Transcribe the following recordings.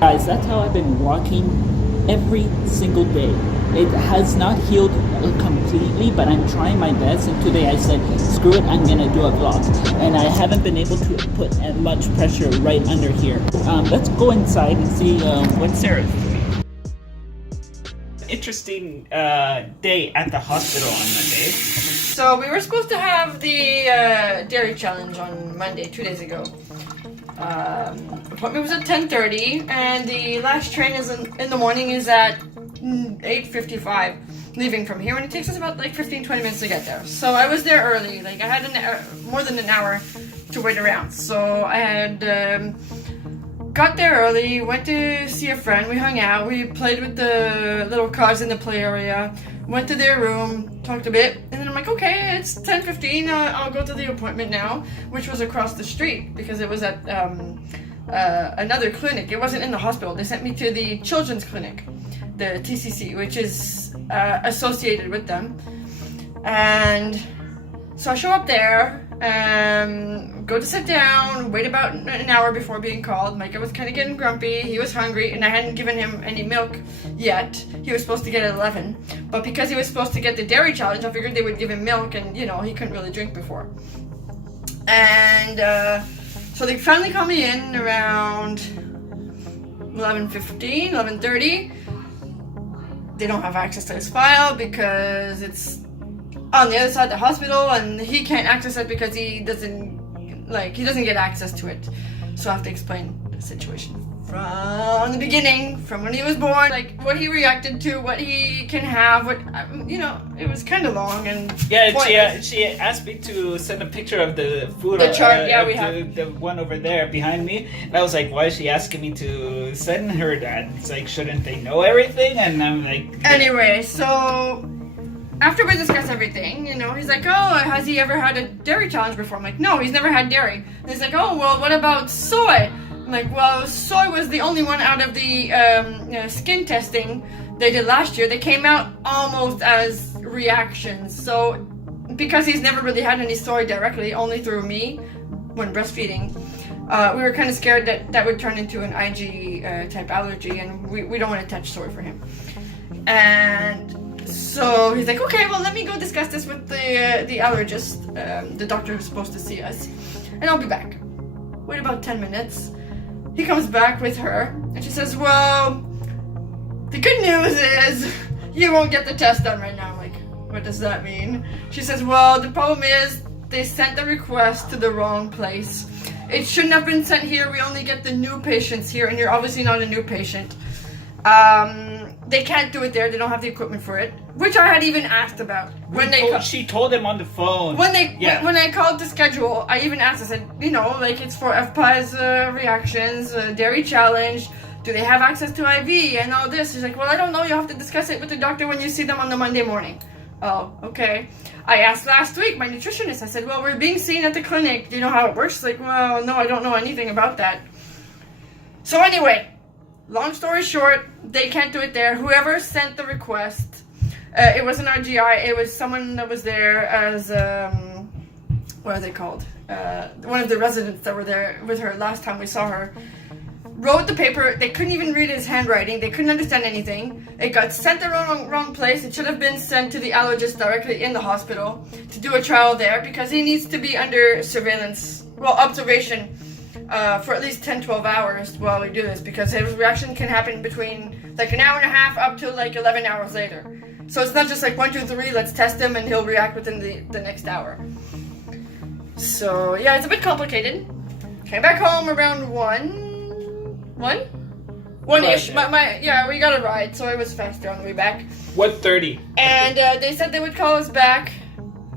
Guys, that's how I've been walking every single day. It has not healed completely, but I'm trying my best, and today I said, screw it, I'm gonna do a vlog. And I haven't been able to put much pressure right under here. Let's go inside and see what Sarah's doing. Interesting day at the hospital on Monday. So we were supposed to have the dairy challenge on Monday, 2 days ago. Appointment was at 10:30, and the last train is in the morning is at 8:55, leaving from here, and it takes us about like 15-20 minutes to get there. So I was there early, like I had more than an hour to wait around. So I had got there early, went to see a friend, we hung out, we played with the little cars in the play area, went to their room, talked a bit, and then I'm like, okay, it's 10:15, I'll go to the appointment now, which was across the street, because it was at another clinic. It wasn't in the hospital. They sent me to the children's clinic, the TCC, which is associated with them. And so I show up there, go to sit down, wait about an hour before being called. Micah was kind of getting grumpy, he was hungry, and I hadn't given him any milk yet. He was supposed to get at 11, but because he was supposed to get the dairy challenge, I figured they would give him milk, and you know, he couldn't really drink before. And so they finally called me in around 11:15, 11:30. They don't have access to his file because it's on the other side of the hospital, and he can't access it because he doesn't get access to it. So I have to explain the situation from the beginning, from when he was born, like what he reacted to, what he can have, what it was kind of long and she asked me to send a picture of the food, the chart. We have the one over there behind me, and I was like, why is she asking me to send her that? It's like, shouldn't they know everything? And I'm like, anyway, so after we discuss everything, he's like, oh, has he ever had a dairy challenge before? I'm like, no, he's never had dairy. And he's like, oh, well, what about soy? I'm like, well, soy was the only one out of the skin testing they did last year. They came out almost as reactions. So because he's never really had any soy directly, only through me when breastfeeding, we were kind of scared that would turn into an IG type allergy, and we don't want to touch soy for him. And so he's like, okay, well, let me go discuss this with the allergist, the doctor who's supposed to see us, and I'll be back. Wait about 10 minutes. He comes back with her, and she says, well, the good news is you won't get the test done right now. I'm like, what does that mean? She says, well, the problem is they sent the request to the wrong place. It shouldn't have been sent here. We only get the new patients here, and you're obviously not a new patient. They can't do it there. They don't have the equipment for it, which I had even asked about. She told him on the phone. When I called to schedule, I even asked. I said, it's for FPIES reactions, dairy challenge. Do they have access to IV and all this? She's like, well, I don't know. You have to discuss it with the doctor when you see them on the Monday morning. Oh, okay. I asked last week my nutritionist. I said, well, we're being seen at the clinic. Do you know how it works? She's like, well, no, I don't know anything about that. So anyway, long story short, they can't do it there. Whoever sent the request, it wasn't our GI, it was someone that was there as, what are they called? One of the residents that were there with her last time we saw her, wrote the paper. They couldn't even read his handwriting. They couldn't understand anything. It got sent the wrong place. It should have been sent to the allergist directly in the hospital to do a trial there, because he needs to be under surveillance, observation, for at least 10-12 hours while we do this, because his reaction can happen between like an hour and a half up to like 11 hours later. So it's not just like 1, 2, 3, let's test him and he'll react within the next hour. So yeah, it's a bit complicated. Came back home around 1-ish. We got a ride, so it was faster on the way back. 1:30. And they said they would call us back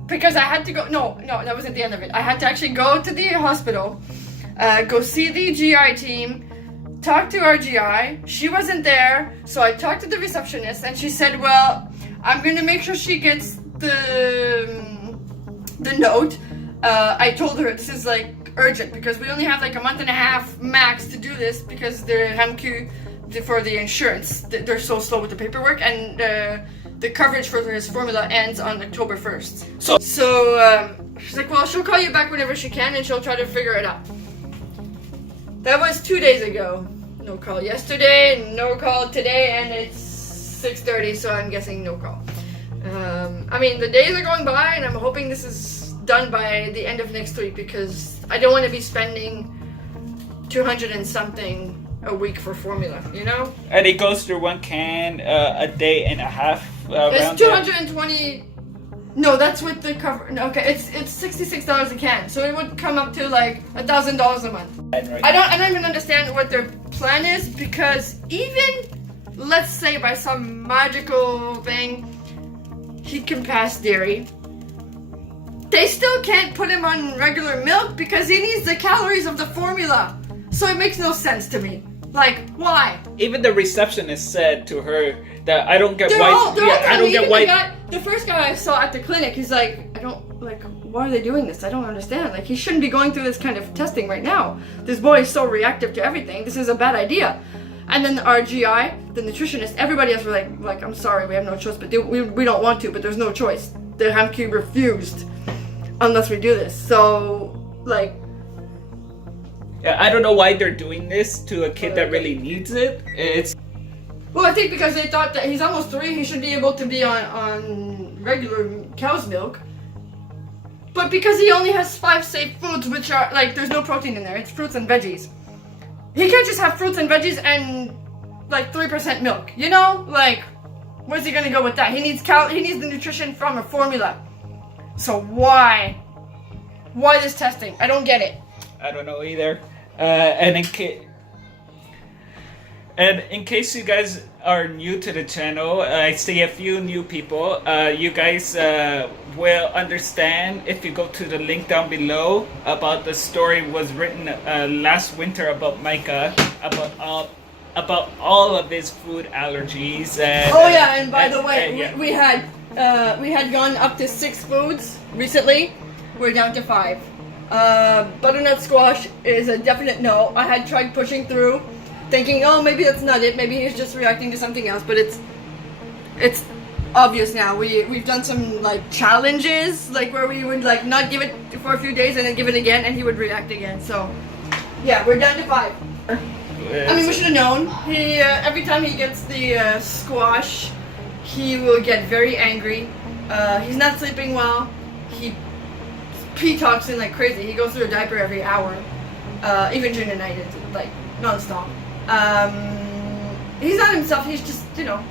because I had to go. No, that wasn't the end of it. I had to actually go to the hospital, go see the GI team, talk to our GI. She wasn't there, so I talked to the receptionist, and she said, well, I'm going to make sure she gets the note. I told her this is like urgent because we only have like a month and a half max to do this because the RAMQ for the insurance, they're so slow with the paperwork, and the coverage for his formula ends on October 1st. So she's like, well, she'll call you back whenever she can and she'll try to figure it out. That was 2 days ago. No call yesterday, no call today, and it's 6:30, so I'm guessing no call. I mean, the days are going by, and I'm hoping this is done by the end of next week, because I don't want to be spending 200 and something a week for formula, you know? And it goes through one can a day and a half. It's 220. No, that's with the cover. No, okay, it's $66 a can, so it would come up to like $1,000 a month. Right. I don't even understand what their plan is, because even, let's say by some magical thing, he can pass dairy, they still can't put him on regular milk because he needs the calories of the formula. So it makes no sense to me. Like, why? Even the receptionist said to her that I don't get They're why. all I don't get why. The first guy I saw at the clinic, he's like, why are they doing this? I don't understand. Like, he shouldn't be going through this kind of testing right now. This boy is so reactive to everything. This is a bad idea. And then our GI, the nutritionist, everybody else were like, I'm sorry, we have no choice, but we don't want to, but there's no choice. The Hamki refused unless we do this. So, like, Yeah, I don't know why they're doing this to a kid that really needs it. It's well, I think because they thought that he's almost 3, he should be able to be on regular cow's milk. But because he only has 5 safe foods, which are, like, there's no protein in there, it's fruits and veggies. He can't just have fruits and veggies and, like, 3% milk, you know? Like, where's he gonna go with that? He needs the nutrition from a formula. So why? Why this testing? I don't get it. I don't know either. And in case you guys are new to the channel, I see a few new people. You guys will understand if you go to the link down below about the story was written last winter about Micah, about all of his food allergies. And, and by the way, yeah. we had gone up to 6 foods recently. We're down to 5. Butternut squash is a definite no. I had tried pushing through, thinking, oh, maybe that's not it. Maybe he's just reacting to something else. But it's obvious now. We've done some like challenges, like where we would like not give it for a few days and then give it again, and he would react again. So yeah, we're down to 5. I mean, we should have known. He every time he gets the squash, he will get very angry. He's not sleeping well. He talks in like crazy. He goes through a diaper every hour, even during the night. It's like non-stop. He's not himself. He's just, you know.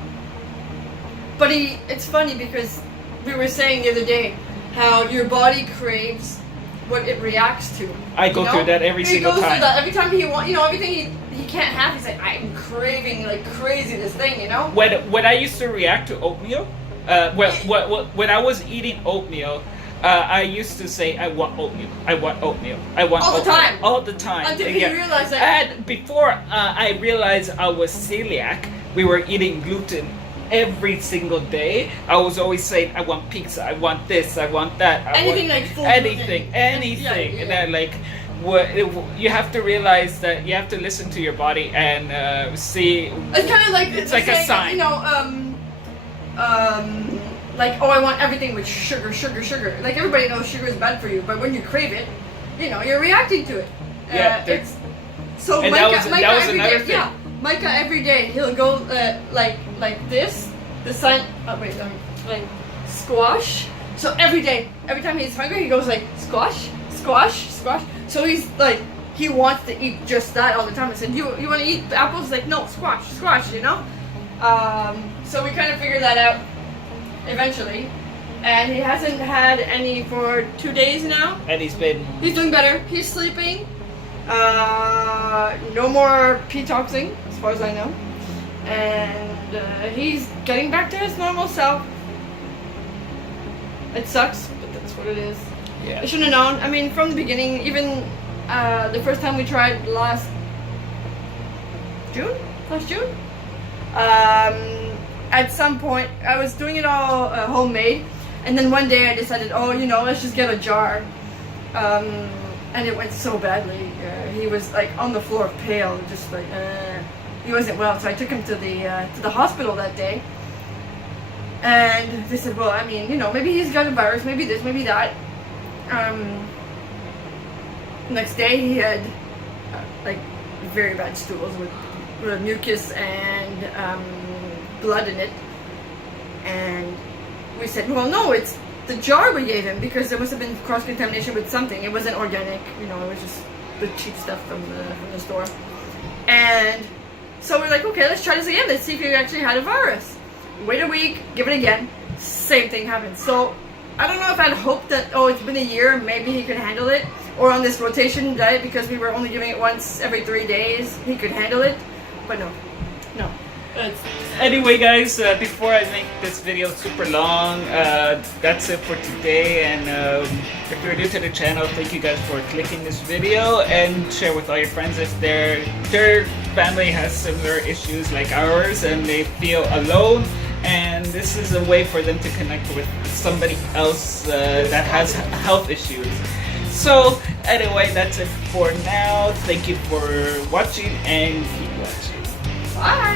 But it's funny because we were saying the other day how your body craves what it reacts to. I go through that every single time. He goes through that every time he wants, you know, everything he can't have. He's like, I'm craving like crazy this thing, you know. When I used to react to oatmeal, when I was eating oatmeal. I used to say, I want oatmeal, I want oatmeal, I want all oatmeal. the time. All the time. Until you realize that. And before I realized I was celiac, we were eating gluten every single day. I was always saying, I want pizza, I want this, I want that. Anything. Yeah. And then like, you have to realize that you have to listen to your body and see. It's kind of like it's like a sign. You know, like, oh, I want everything with sugar. Like, everybody knows sugar is bad for you, but when you crave it, you know, you're reacting to it. Yeah. So and Micah, that was every another day, thing. yeah, Micah every day he'll go like this, the sign. Oh wait, like squash. So every day, every time he's hungry, he goes like squash. So he's like, he wants to eat just that all the time. I said, you want to eat apples? He's like, no, squash. You know. So we kind of figured that out eventually, and he hasn't had any for 2 days now. And he's doing better. He's sleeping. No more detoxing, as far as I know, and he's getting back to his normal self. It sucks, but that's what it is. Yeah. I shouldn't have known. I mean, from the beginning, even the first time we tried last June. At some point, I was doing it all homemade, and then one day I decided, oh, you know, let's just get a jar, and it went so badly. He was like on the floor, pale, just like he wasn't well. So I took him to the hospital that day, and they said, well, I mean, you know, maybe he's got a virus, maybe this, maybe that. Next day he had like very bad stools with mucus and blood in it. And we said, well, no, it's the jar we gave him, because there must have been cross-contamination with something. It wasn't organic, you know, it was just the cheap stuff from the store. And so we're like, okay, let's try this again. Let's see if he actually had a virus. Wait a week, give it again. Same thing happened. So I don't know if I'd hoped that, oh, it's been a year, maybe he could handle it. Or on this rotation diet, because we were only giving it once every 3 days, he could handle it. But no. Anyway, guys, before I make this video super long, that's it for today. And if you're new to the channel, thank you guys for clicking this video, and share with all your friends if their family has similar issues like ours and they feel alone. And this is a way for them to connect with somebody else that has health issues. So anyway, that's it for now. Thank you for watching, and keep watching. Bye!